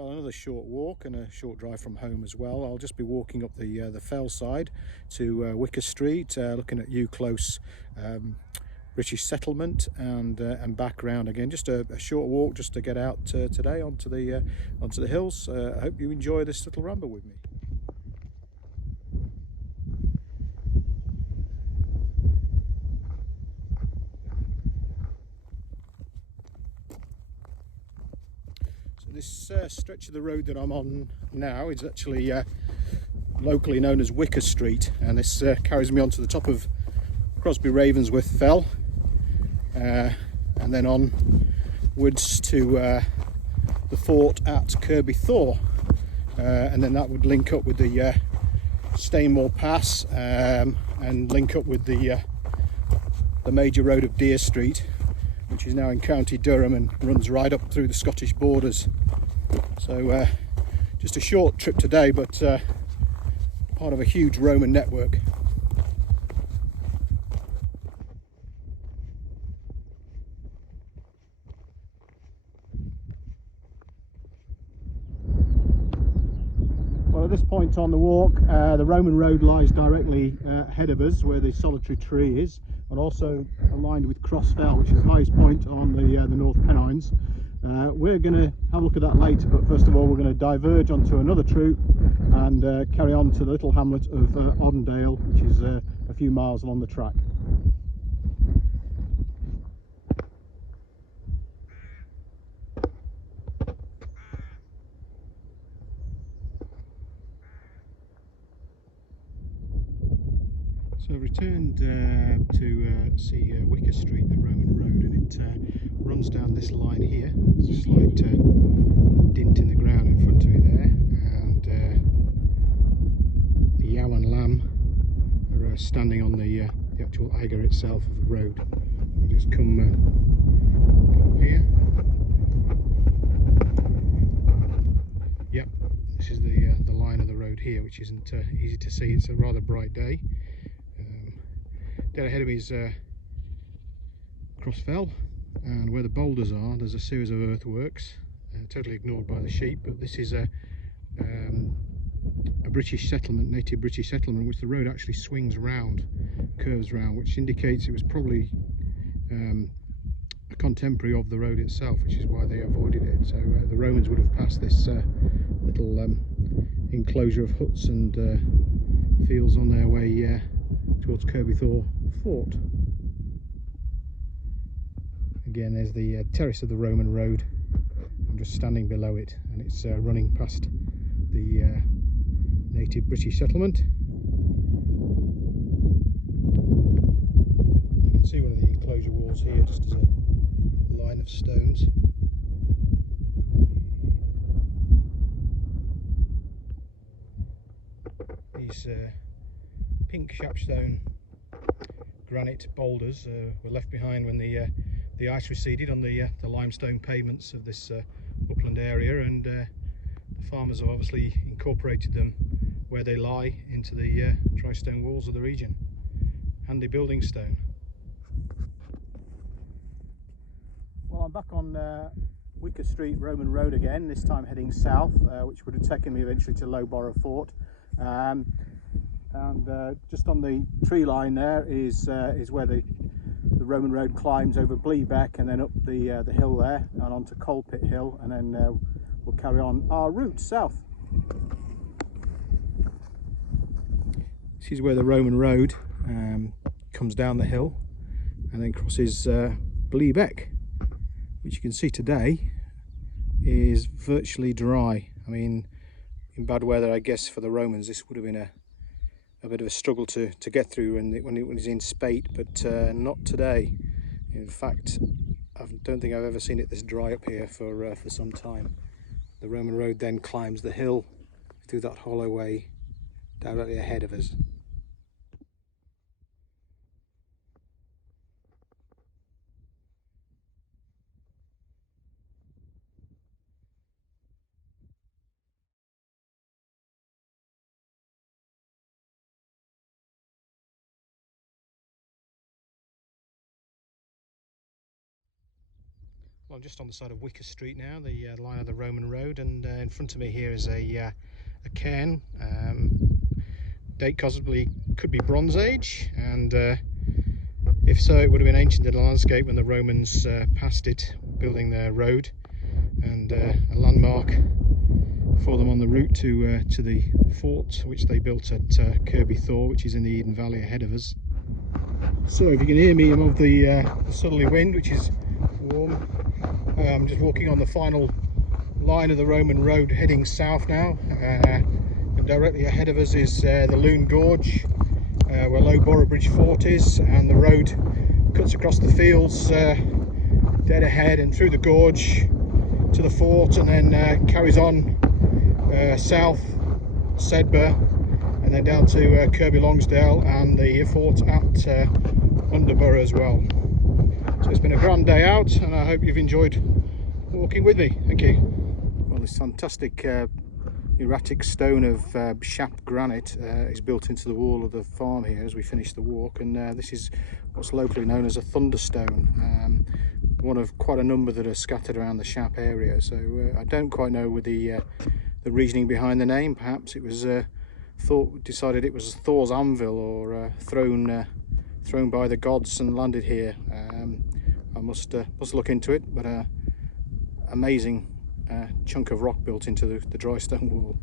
Well, another short walk and a short drive from home as well. I'll just be walking up the fell side to Wicker Street, looking at close British settlement and back round again. Just a short walk just to get out today onto the hills. I hope you enjoy this little ramble with me. This stretch of the road that I'm on now is actually locally known as Wicker Street, and this carries me onto the top of Crosby Ravensworth Fell, and then onwards to the fort at Kirby Thor, and then that would link up with the Stainmore Pass and link up with the major road of Deer Street, which is now in County Durham and runs right up through the Scottish borders. So just a short trip today, but part of a huge Roman network. Well, at this point on the walk, the Roman road lies directly ahead of us, where the solitary tree is, and also aligned with Cross Fell, which is the highest point on the North Pennines. We're going to have a look at that later, but first of all we're going to diverge onto another troop and carry on to the little hamlet of Oddendale, which is a few miles along the track. So I've returned to see Wicker Street, the Roman road, and it runs down this line here. There's a slight dint in the ground in front of me there, and the Yow and Lamb are standing on the actual agger itself of the road. We'll just come here. Yep, this is the line of the road here, which isn't easy to see. It's a rather bright day. Dead ahead of me is Cross Fell, and where the boulders are, there's a series of earthworks, totally ignored by the sheep, but this is a British settlement, native British settlement, which the road actually swings round, curves round, which indicates it was probably a contemporary of the road itself, which is why they avoided it. So the Romans would have passed this little enclosure of huts and fields on their way towards Kirby Thor Fort. Again, there's the terrace of the Roman road. I'm just standing below it, and it's running past the native British settlement. You can see one of the enclosure walls here, just as a line of stones. These pink shapstone granite boulders were left behind when the ice receded on the limestone pavements of this upland area, and the farmers have obviously incorporated them where they lie into the dry stone walls of the region. Handy building stone. Well, I'm back on Wicker Street, Roman Road again, this time heading south, which would have taken me eventually to Lowborough Fort. And just on the tree line there is where the Roman road climbs over Bleebeck and then up the hill there and onto Coalpit Hill, and then we'll carry on our route south. This is where the Roman road comes down the hill and then crosses Bleebeck, which you can see today is virtually dry. I mean, in bad weather, I guess for the Romans this would have been a bit of a struggle to get through when it was in spate, but not today. In fact, I don't think I've ever seen it this dry up here for some time. The Roman road then climbs the hill through that hollow way directly ahead of us. Well, I'm just on the side of Wicker Street now, the line of the Roman road, and in front of me here is a cairn. Date possibly could be Bronze Age, and if so, it would have been ancient in the landscape when the Romans passed it, building their road, and a landmark for them on the route to the fort which they built at Kirby Thor, which is in the Eden Valley ahead of us. So if you can hear me above the southerly wind, which is warm, I'm just walking on the final line of the Roman road heading south now, and directly ahead of us is the Loon Gorge, where Low Boroughbridge Fort is, and the road cuts across the fields dead ahead and through the gorge to the fort, and then carries on south Sedbergh, and then down to Kirby Longsdale and the fort at Underborough as well. So it's been a grand day out, and I hope you've enjoyed walking with me. Thank you. Well, this fantastic erratic stone of Shap granite is built into the wall of the farm here as we finish the walk, and this is what's locally known as a thunderstone, one of quite a number that are scattered around the Shap area. So I don't quite know with the reasoning behind the name. Perhaps it was decided it was Thor's anvil, or thrown by the gods and landed here. I must look into it, but amazing chunk of rock built into the dry stone wall.